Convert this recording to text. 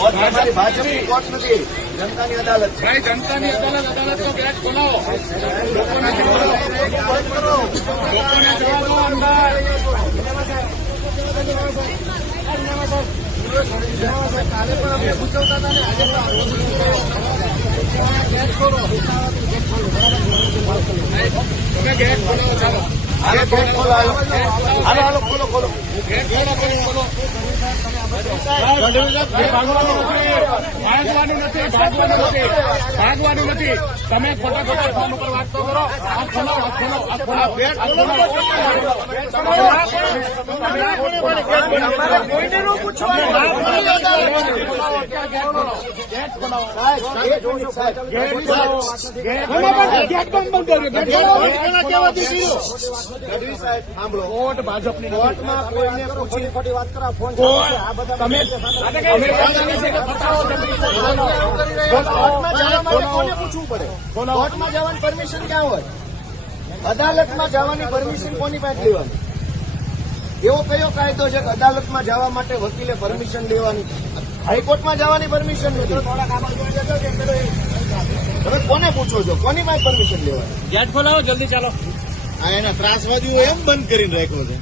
Court તમારી ભાજપની court નથી. જનતાની અદાલત. છે જનતાની અદાલત અદાલતનો ગેટ ખોલાવો. લોકોને. લોકોને જવા દો અંદર કાલે પણ અમે પૂછવતા હતા ને આજે તમે ગેટ ખોલો ચાલો. હાલો ગેટ ખોલો હાલો. હાલો ખોલો ખોલો. ગેટ ખોલો ખોલો ખોલો. ભાગવાનું નથી ભાગવાનું નથી ભાગવાનું નથી તમે ખોટા ખોટા ફોન ઉપર વાત તો કરો આ ખોલો આ ખોલો આ ખોલો આ ખોલો કોઈને પૂછવાનું? કોર્ટ ભાજપની કોર્ટમાં કોઈને પૂછી ખોટી વાત કરા ફોન તમે પૂછવું પડે કોર્ટમાં જવાની પરમિશન ક્યાં હોય? અદાલતમાં જવાની પરમિશન કોની પાસે લેવાની? એવો કયો કાયદો છે કે અદાલતમાં જવા માટે વકીલે પરમિશન લેવાની? હાઈકોર્ટમાં જવાની પરમિશન નથી તમે કોને પૂછો છો? કોની પાસે પરમિશન લેવાની? ગેટ ખોલાવો જલ્દી ચાલો. આ એના ત્રાસવાદીઓ એમ બંધ કરીને રાખ્યો છે.